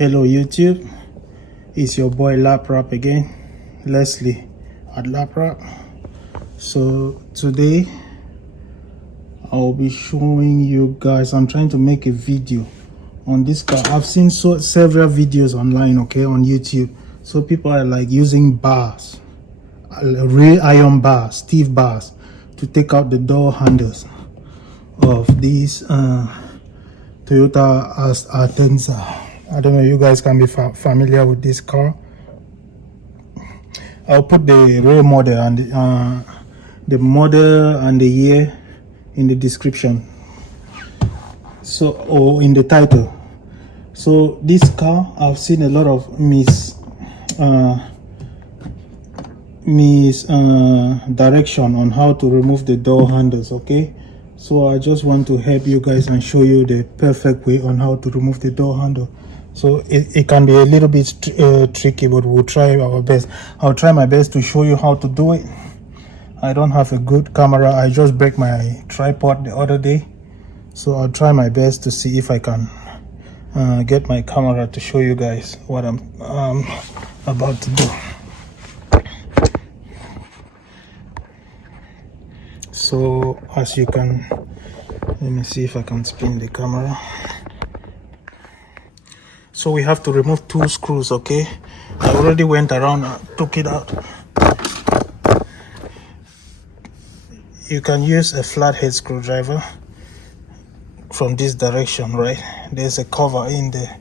Hello YouTube, it's your boy Laprap again, Leslie at Laprap. So today I'll be showing you guys, I'm trying to make a video on this car. I've seen several videos online, okay, on YouTube. So people are like using bars, real iron bars, steel bars, to take out the door handles of these Toyota Altezza. I don't know, you guys can be familiar with this car. I'll put the real model and the model and the year in the description, so, or in the title. So this car, I've seen a lot of direction on how to remove the door handles, okay? So I just want to help you guys and show you the perfect way on how to remove the door handle. So it can be a little bit tricky, but we'll try our best. I'll try my best to show you how to do it. I don't have a good camera. I just broke my tripod the other day, so I'll try my best to see if I can get my camera to show you guys what I'm about to do. So as you can, let me see if I can spin the camera. So we have to remove two screws, okay? I already went around and took it out. You can use a flathead screwdriver from this direction, right? There's a cover in there,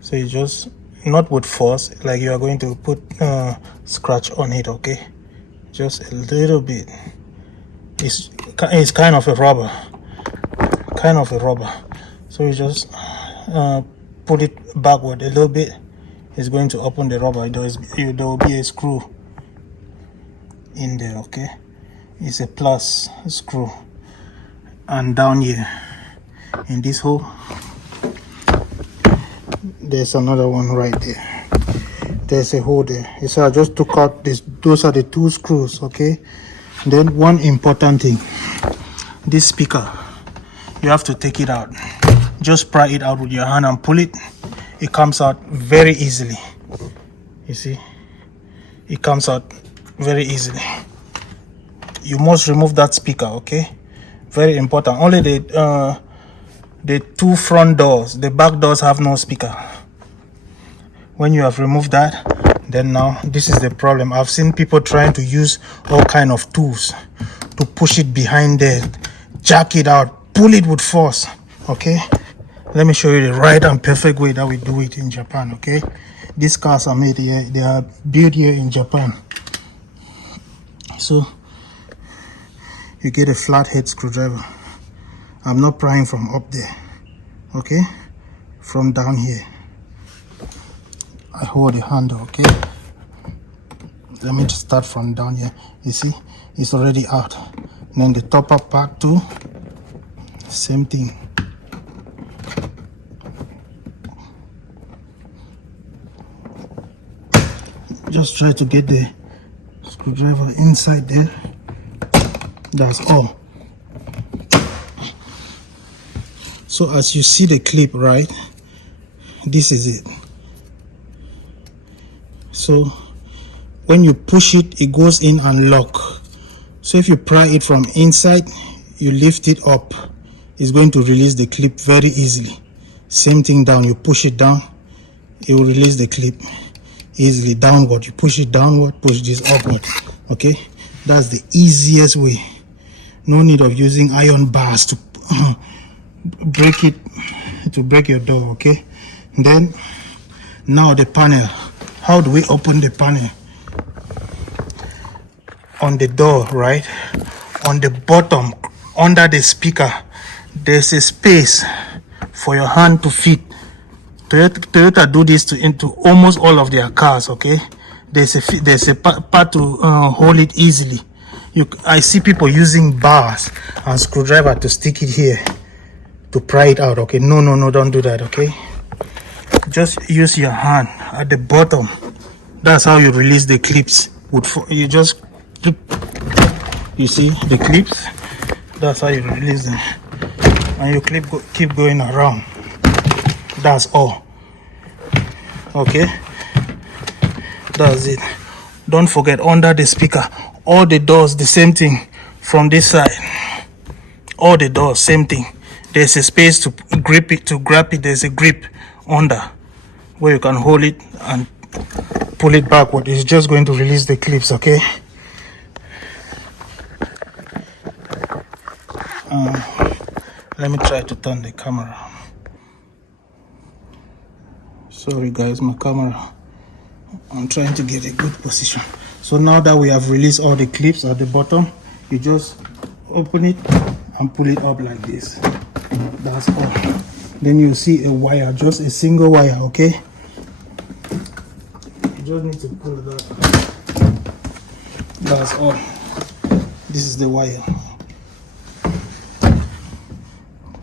so you just, not with force, like you are going to put scratch on it, okay? Just a little bit. It's kind of a rubber, so you just put it backward a little bit. It's going to open the rubber. There will be a screw in there, okay? It's a plus screw. And down here in this hole, there's another one right there. There's a hole there. So I just took out this. Those are the two screws, okay? Then one important thing, this speaker, you have to take it out. Just pry it out with your hand and pull it. It comes out very easily. You see, it comes out very easily. You must remove that speaker, okay? Very important. Only the two front doors, the back doors have no speaker. When you have removed that, then now this is the problem. I've seen people trying to use all kind of tools to push it behind there, jack it out, pull it with force, okay? Let me show you the right and perfect way that we do it in Japan, okay? These cars are made here, they are built here in Japan. So you get a flathead screwdriver. I'm not prying from up there, okay? From down here, I hold the handle, okay? Let me just start from down here. You see, it's already out. And then the top up part too, same thing. Just try to get the screwdriver inside there. That's all. So as you see the clip, right, this is it. So when you push it, it goes in and lock. So if you pry it from inside, you lift it up, it's going to release the clip very easily. Same thing down, you push it down, it will release the clip easily. Downward, you push it downward, push this upward, okay? That's the easiest way. No need of using iron bars to break it, to break your door, okay? Then now the panel. How do we open the panel? On the door, right? On the bottom, under the speaker, there's a space for your hand to fit. Toyota do this into almost all of their cars, okay? There's a part to hold it easily. I see people using bars and screwdriver to stick it here to pry it out, okay? No, don't do that, okay? Just use your hand at the bottom. That's how you release the clips. You just, you see the clips? That's how you release them. And you keep going around. That's all. Okay, that's it. Don't forget, under the speaker, all the doors the same thing. From this side, all the doors same thing. There's a space to grip it, to grab it. There's a grip under where you can hold it and pull it backward. It's just going to release the clips. Okay, let me try to turn the camera. Sorry guys, my camera, I'm trying to get a good position. So now that we have released all the clips at the bottom, you just open it and pull it up like this. That's all. Then you see a wire, just a single wire. Okay, you just need to pull it up. That's all. This is the wire.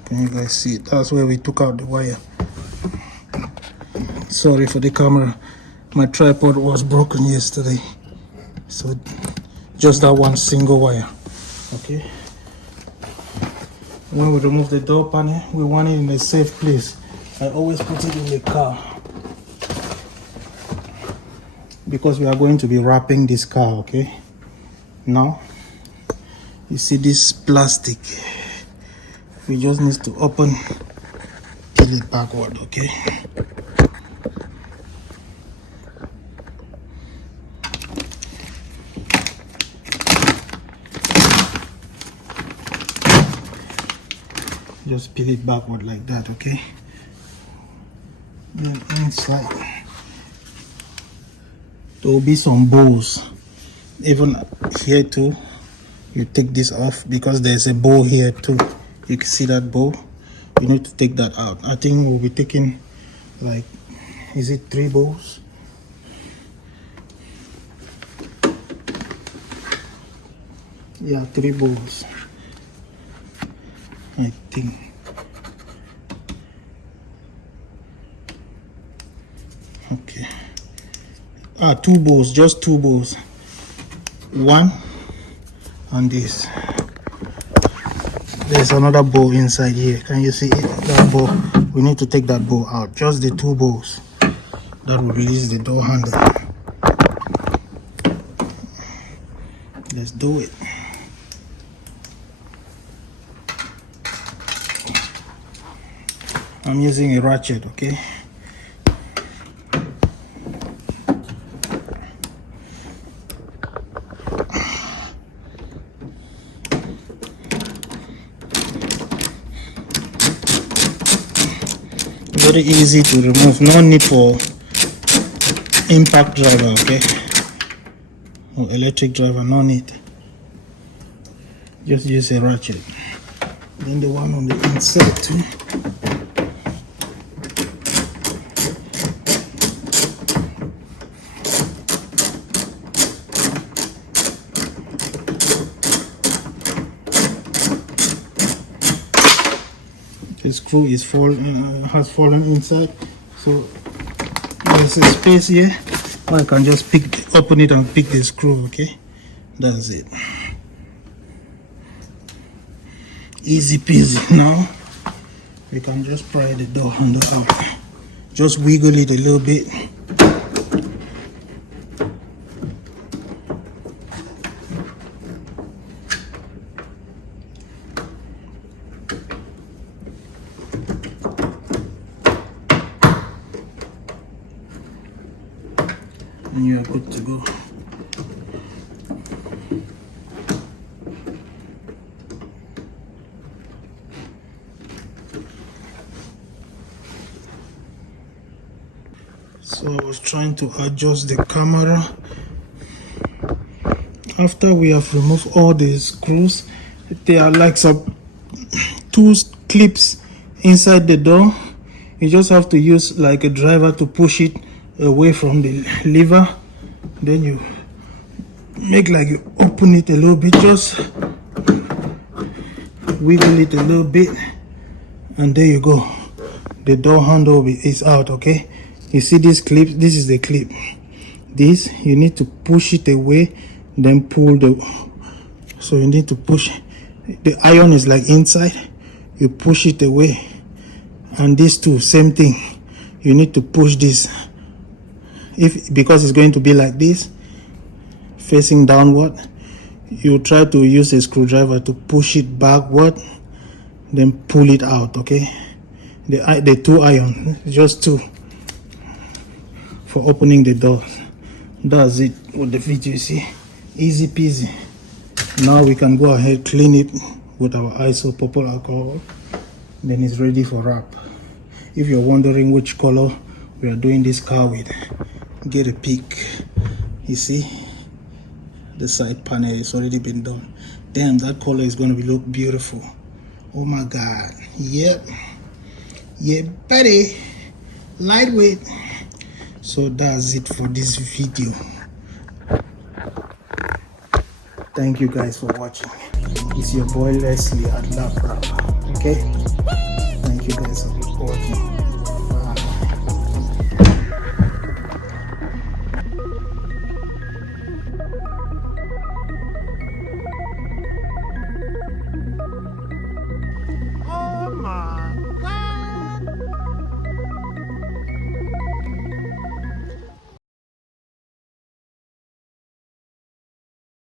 Can you guys see it? That's where we took out the wire. Sorry for the camera, my tripod was broken yesterday, so just that one single wire. Okay, when we remove the door panel, we want it in a safe place. I always put it in the car because we are going to be wrapping this car. Okay, now you see this plastic, we just need to open, peel it backward. Okay, just peel it backward like that. Okay, then inside there will be some bows, even here too. You take this off because there's a bow here too. You can see that bow, you need to take that out. I think we'll be taking, like, is it 3 bows? Yeah, 3 bows, I think. Okay. 2 bows, just 2 bows. One and this. There's another bow inside here. Can you see it? That bow. We need to take that bow out. Just the 2 bows. That will release the door handle. Let's do it. I'm using a ratchet. Okay. Very easy to remove, no need for impact driver. Okay, or electric driver, no need. Just use a ratchet. Then the one on the inside too. The screw is has fallen inside, so there's a space here where I can just open it and pick the screw. Okay, that's it. Easy peasy. Now we can just pry the door handle out. Just wiggle it a little bit. And you are good to go. So I was trying to adjust the camera. After we have removed all the screws, there are like some 2 clips inside the door. You just have to use like a driver to push it away from the lever. Then you make like you open it a little bit, just wiggle it a little bit, and there you go. The door handle is out. Okay, you see this clip? This is the clip. This, you need to push it away, then pull the, so you need to push. The iron is like inside, you push it away. And this too, same thing. You need to push this because it's going to be like this, facing downward, you try to use a screwdriver to push it backward, then pull it out. Okay, the 2 iron, just 2 for opening the door. That's it with the video. You see, easy peasy. Now we can go ahead, clean it with our isopropyl alcohol, then it's ready for wrap. If you're wondering which color we are doing this car with, get a peek. You see, the side panel is already been done. Damn, that color is going to look beautiful. Oh my god. Yep, yeah buddy, lightweight. So that's it for this video. Thank you guys for watching. It's your boy Leslie at Lab Wrap. Okay, thank you guys for watching.